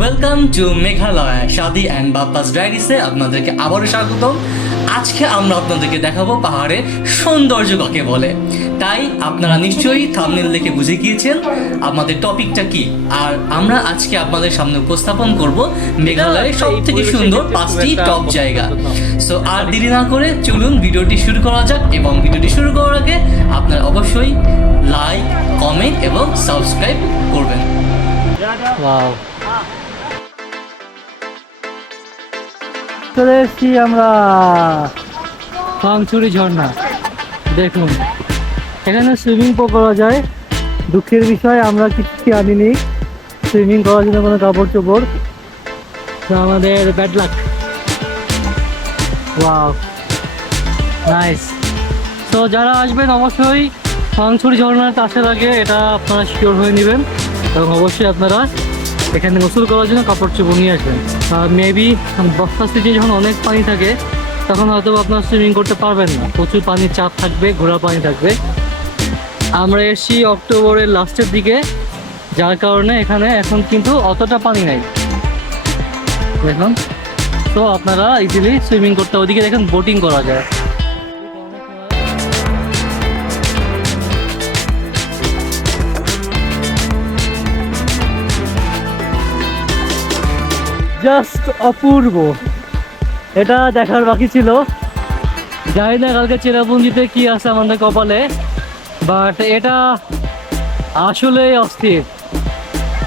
Welcome to Meghalaya শাদি and বাপ্পাস ডায়েরিসে আপনাদেরকে আবারও স্বাগতম। আজকে আমরা আপনাদেরকে দেখাবো পাহাড়ের সৌন্দর্য কাকে বলে। তাই আপনারা নিশ্চয়ই থাম্বনেল দেখে বুঝে গিয়েছেন আমাদের টপিকটা কি। আর আমরা আজকে আপনাদের সামনে উপস্থাপন করব মেঘালয়ের সব থেকে সুন্দর 5টি টপ জায়গা। সো আর দেরি না করে চলুন ভিডিওটি শুরু করা যাক। এবং ভিডিওটি শুরু করার আগে আপনারা অবশ্যই লাইক, কমেন্ট এবং সাবস্ক্রাইব করবেন। ওয়াও, চলে এসেছি আমরা পাংচুরি ঝর্ণা। দেখুন, এখানে সুইমিং করা যায়। দুঃখের বিষয় আমরা কিছু আনিনি সুইমিং করার জন্য, কোনো কাপড় চোপড়। তো আমাদের ব্যাড লাক। Wow, nice. তো যারা আসবেন অবশ্যই পাংচুরি ঝর্ণার আসার আগে এটা আপনারা শিওর হয়ে নেবেন এবং অবশ্যই আপনারা এখানে গোসল করার জন্য কাপড় চোপড় নিয়ে আসবেন। মেবি বর্ষার সিজনে যখন অনেক পানি থাকে তখন হয়তো আপনারা সুইমিং করতে পারবেন না, প্রচুর পানির চাপ থাকবে, ঘোরা পানি থাকবে। আমরা এসেছি অক্টোবরের লাস্টের দিকে, যার কারণে এখানে এখন কিন্তু অতটা পানি নাই দেখুন। তো আপনারা ইজিলি সুইমিং করতে, ওইদিকে দেখেন বোটিং করা যায়। জাস্ট অপূর্ব, এটা দেখার বাকি ছিল। জানি না কালকে চেরাপুঞ্জিতে কি আছে আমাদের কপালে, বাট এটা আসলে অস্থির,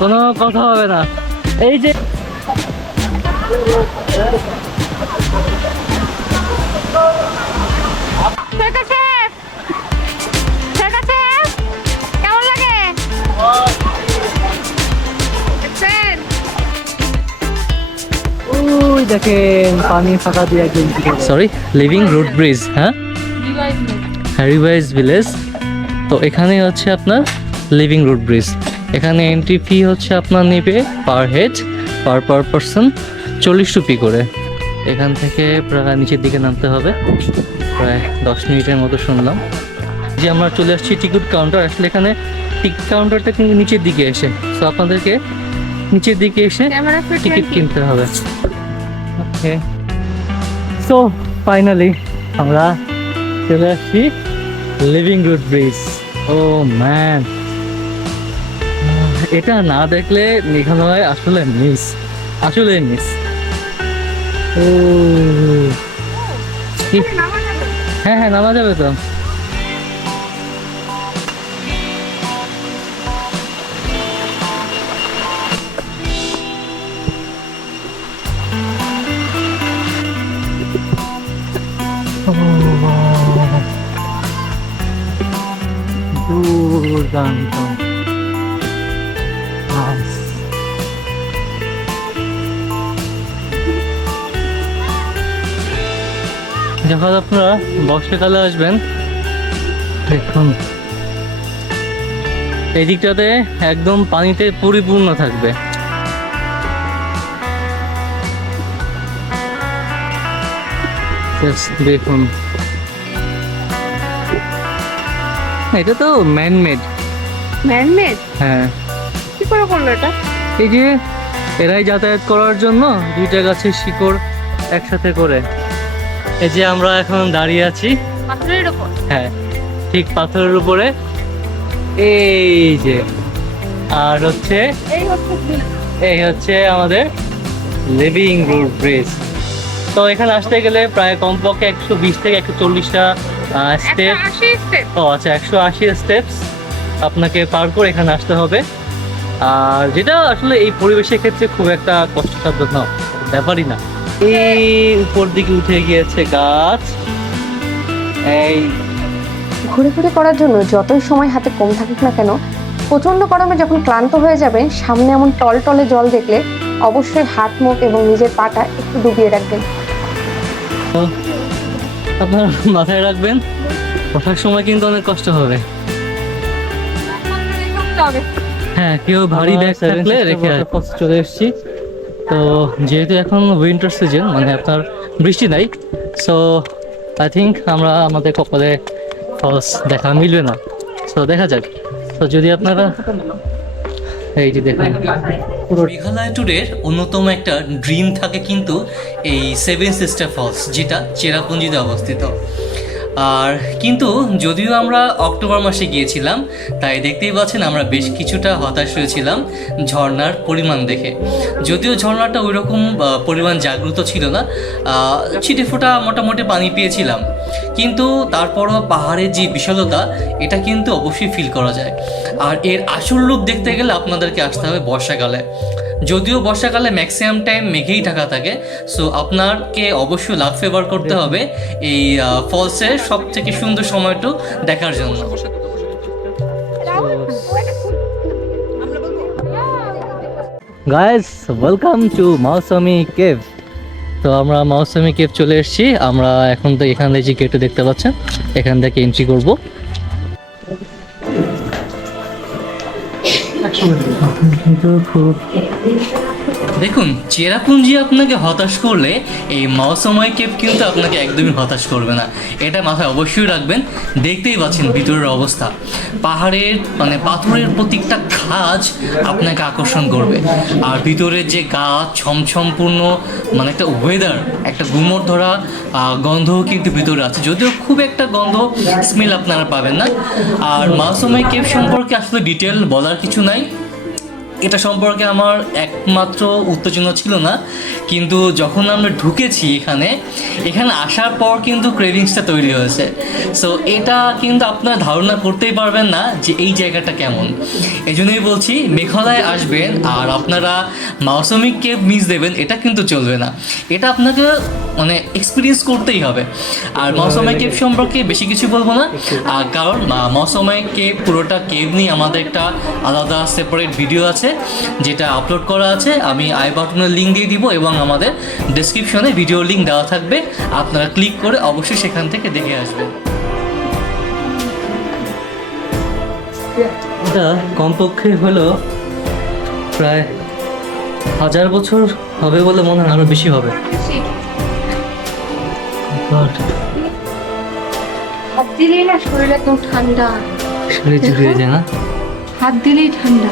কোনো কথা হবে না। এই যে কেমন লাগে? ওই দেখেন পানি ফাঁকা দিয়ে একদম, সরি, লিভিং রুট ব্রিজ। হ্যাঁ, হ্যারিবাইজ ভিলেজ। তো এখানে হচ্ছে আপনার লিভিং রুট ব্রিজ। এখানে এন্ট্রি ফি হচ্ছে আপনার নেবে per head, per person 40 rupee করে। এখান থেকে প্রায় নিচের দিকে নামতে হবে, প্রায় 10 মিনিটের মতো শুনলাম। যে আমরা চলে আসছি টিকিট কাউন্টার। আসলে এখানে টিকিট কাউন্টারটা কিন্তু নিচের দিকে এসে, তো আপনাদেরকে নিচের দিকে এসে টিকিট কিনতে হবে। ওকে, সো ফাইনালি আমরা চলে আসছি লিভিং রুট ব্রিজ। ও ম্যান, এটা না দেখলে মেঘালয় আসলে মিস। ও হ্যাঁ হ্যাঁ, নামা যাবে তো। দুর্দান্ত, যখন আপনারা বর্ষাকালে আসবেন দেখুন এই দিকটাতে একদম পানিতে পরিপূর্ণ থাকবে। দেখুন, এটা তো ম্যানমেড। হ্যাঁ, কি করে করলো এটা? এই যে এরাই যাতায়াত করার জন্য দুইটা গাছের শিকড় একসাথে করে। এই যে আমরা এখন দাঁড়িয়ে আছি পাথরের উপর। হ্যাঁ, ঠিক পাথরের উপরে। এই যে, আর হচ্ছে এই হচ্ছে আমাদের লিভিং রুট ব্রিজ। তো এখানে আসতে গেলে প্রায় কমপক্ষে 120 থেকে 140টা স্টেপ। ও আচ্ছা, 180 স্টেপস আপনাকে পার করে এখানে আসতে হবে। আর যেটা আসলে এই পরিবেশের ক্ষেত্রে খুব একটা কষ্টসাধ্য না, ব্যাপারই না। এই উপর দিকে উঠে গিয়েছে গাছ। এই ঘুরে করার জন্য যতই সময় হাতে কম থাকুক না কেন, প্রচন্ড গরমে যখন ক্লান্ত হয়ে যাবেন, সামনে এমন টলটলে জল দেখলে অবশ্যই হাত, মুখ এবং নিজের পাটা একটু ডুবিয়ে রাখবেন। তো আপনারা মাথায় রাখবেন, ওঠার সময় কিন্তু অনেক কষ্ট হবে। হ্যাঁ, কেউ ভারী ব্যাগ থাকলে রেখে চলে এসেছি। তো যেহেতু এখন উইন্টার সিজন, মানে আপনার বৃষ্টি নাই, সো আই থিঙ্ক আমরা আমাদের কপালে ফলস দেখা মিলবে না। সো দেখা যাক। তো যদি আপনারা এই যে দেখুন পুরো মেঘালয় ট্যুরের অন্যতম একটা ড্রিম থাকে কিন্তু এই সেভেন সিস্টার ফলস, যেটা চেরাপুঞ্জিতে অবস্থিত। আর কিন্তু যদিও আমরা অক্টোবর মাসে গিয়েছিলাম, তাই দেখতেই পাচ্ছেন আমরা বেশ কিছুটা হতাশ হয়েছিলাম ঝর্ণার পরিমাণ দেখে। যদিও ঝর্ণাটা ওই রকম পরিমাণ জাগ্রত ছিল না, ছিটে ফোঁটা মোটামুটি পানি পেয়েছিলাম, কিন্তু তারপরও পাহাড়ের যে বিশালতা এটা কিন্তু অবশ্যই ফিল করা যায়। আর এর আসল রূপ দেখতে গেলে আপনাদেরকে আসতে হবে বর্ষাকালে। যদিও বর্ষাকালে ম্যাক্সিমাম টাইম মেঘেই ঢাকা থাকে, সো আপনাকে অবশ্যই লাক ফেভার করতে হবে এই ফলসের সব থেকে সুন্দর সময়টা দেখার জন্য। Guys, welcome to Mawsmai cave. তো আমরা মাউসামি কেভ চলে এসেছি। আমরা এখন তো এখান থেকে যে গেটে দেখতে পাচ্ছেন, এখান থেকে এন্ট্রি করব। দেখুন, চেরাপুঞ্জি আপনাকে হতাশ করলে এই মাউসামি কেভ কিন্তু আপনাকে একদমই হতাশ করবে না, এটা মাথায় অবশ্যই রাখবেন। দেখতেই পাচ্ছেন ভিতরের অবস্থা, পাহাড়ের মানে পাথরের প্রত্যেকটা খাজ আপনাকে আকর্ষণ করবে। আর ভিতরের যে গাছ ছমছমপূর্ণ মানে একটা ওয়েদার, একটা গুমর ধরা গন্ধও কিন্তু ভিতরে আছে, যদিও খুব একটা গন্ধ স্মেল আপনারা পাবেন না। আর মাউসামি কেভ সম্পর্কে আসলে ডিটেল বলার কিছু নাই, এটা সম্পর্কে আমার একমাত্র উত্তেজনা ছিল না, কিন্তু যখন আমরা ঢুকেছি এখানে আসার পর কিন্তু ক্রেভিংসটা তৈরি হয়েছে। সো এটা কিন্তু আপনারা ধারণা করতেই পারবেন না যে এই জায়গাটা কেমন। এই জন্যই বলছি, মেঘালয় আসবেন আর আপনারা মাউসামি কেভ মিস দেবেন এটা কিন্তু চলবে না, এটা আপনাকে মানে এক্সপিরিয়েন্স করতেই হবে। আর মাউসামি কেভ সম্পর্কে বেশি কিছু বলবো না, কারণ মাউসামি কেভ পুরোটা কেভ নিয়ে আমাদের একটা আলাদা সেপারেট ভিডিও আছে যেটা আপলোড করা আছে। আমি আই বাটনের লিঙ্ক দিয়ে দিব এবং আমাদের ডেসক্রিপশনে ভিডিও লিঙ্ক দেওয়া থাকবে, আপনারা ক্লিক করে অবশ্যই সেখান থেকে দেখে আসবেন। এটা কমপক্ষে হলো প্রায় 1000 বছর হবে বলে মনে হয়, আরো বেশি হবে। হাত দিলেই না শরীর একদম ঠান্ডা, শরীর জুড়িয়ে যায় না, হাত দিলেই ঠান্ডা।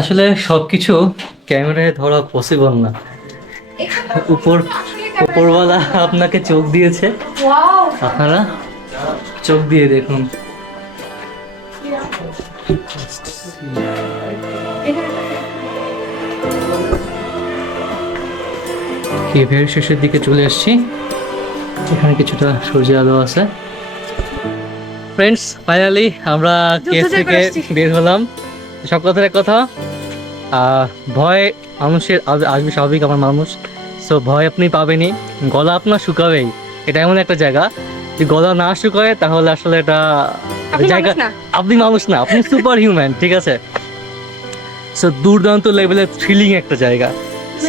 আসলে সবকিছু ক্যামেরায় ধরা পসিবল না, উপরওয়ালা আপনাকে চোখ দিয়েছে, আপনারা চোখ দিয়ে দেখুন। কেভের শেষের দিকে চলে এসেছি, এখানে কিছুটা সূর্যের আলো আছে। ফ্রেন্ডস, ফাইনালি আমরা কেভ থেকে বের হলাম। সব কথার এক কথা, ভয় মানুষের আসবে স্বাভাবিক, আমার মানুষ, সো ভয় আপনি পাবেনই, গলা আপনার শুকাবেই। এটা এমন একটা জায়গা, যদি গলা না শুকায় তাহলে আসলে এটা জায়গা, আপনি মানুষ না, আপনি সুপার হিউম্যান, ঠিক আছে? সো দুর্দান্ত লেভেলের থ্রিলিং একটা জায়গা।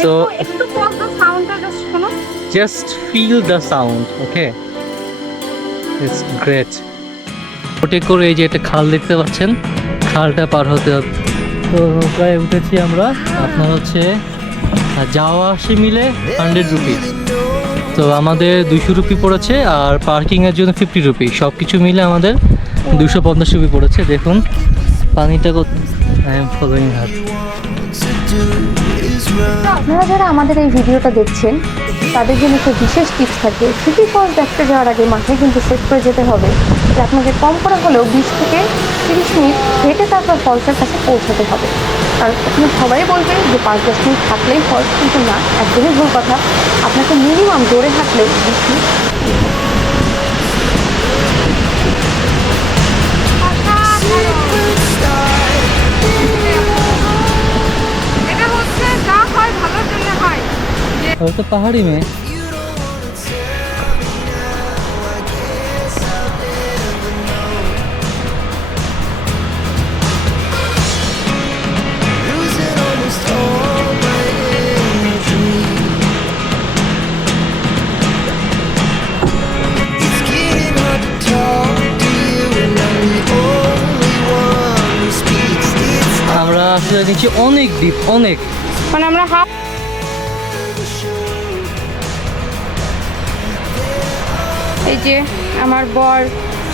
So just feel the sound, okay, it's great. ওটে করে এই যে একটা খাল দেখতে পাচ্ছেন, খালটা পার হতে হবে। তো নৌকায় উঠেছি আমরা, আপনার হচ্ছে যাওয়া আসি মিলে 100 রুপিস। তো আমাদের 200 রুপি পড়েছে, আর পার্কিংয়ের জন্য 50 রুপি, সব কিছু মিলে আমাদের 250 রুপি পড়েছে। দেখুন পানিটা আই এম ফলোইং হার। আপনারা যারা আমাদের এই ভিডিওটা দেখছেন তাদের জন্য একটা বিশেষ টিপস থাকে, সিটি ফলস দেখতে যাওয়ার আগে মাথায় কিন্তু সেট করে যেতে হবে যে আপনাকে কম করে হলেও 20 থেকে 30 মিনিট হেঁটে তারপর ফলসের কাছে পৌঁছাতে হবে। কারণ এখানে সবাই বলবে যে 5-10 মিনিট হাঁটলেই ফলস, কিন্তু না, একদমই ভুল কথা। আপনাকে মিনিমাম দৌড়ে হাঁটলেও 20 মিনিট। तो पहाड़ी में আমরা আসলে নিচে অনেক ডিপ, অনেক, মানে আমরা এই যে আমার বর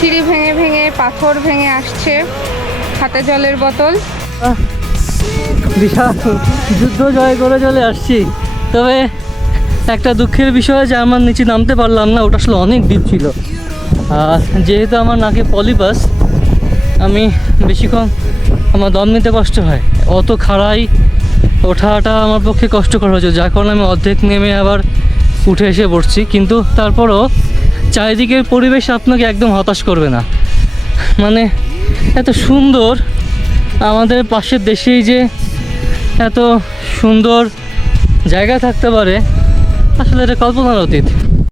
সিঁড়ি ভেঙে ভেঙে পাথর ভেঙে আসছে, হাতে জলের বোতল। বিশাল যুদ্ধ জয় করে চলে আসছি, তবে একটা দুঃখের বিষয় যে আমার নিচে নামতে পারলাম না, ওটা আসলে অনেক ডিপ ছিল। আর যেহেতু আমার নাকে পলিপাস, আমি বেশিক্ষণ আমার দম নিতে কষ্ট হয়, অত খাড়াই ওঠাটা আমার পক্ষে কষ্টকর হয়েছে, যার কারণে আমি অর্ধেক নেমে আবার উঠে এসে পড়ছি। কিন্তু তারপরও চারিদিকের পরিবেশ আপনাকে একদম হতাশ করবে না, মানে এত সুন্দর। আমাদের পাশের দেশেই যে এত সুন্দর জায়গা থাকতে পারে, আসলে এটা কল্পনার অতীত।